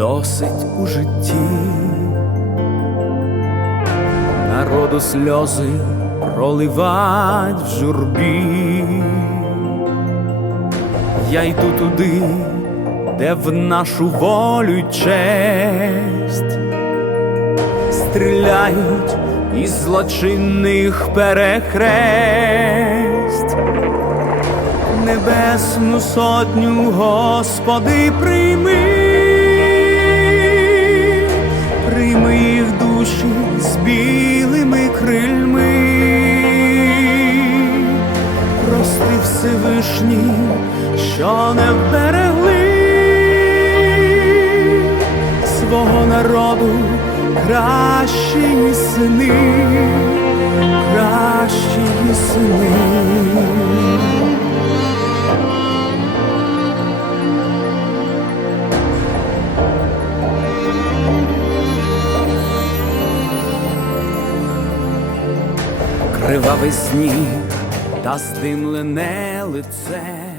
досить у житті, народу сльози проливать в журбі, я йду туди, де в нашу волю честь стріляють із злочинних перехрест. Небесну сотню, Господи, прийми. крильми, прости Всевишні, що не вберегли свого народу кращі сини. кривавий сніг та здимлене лице.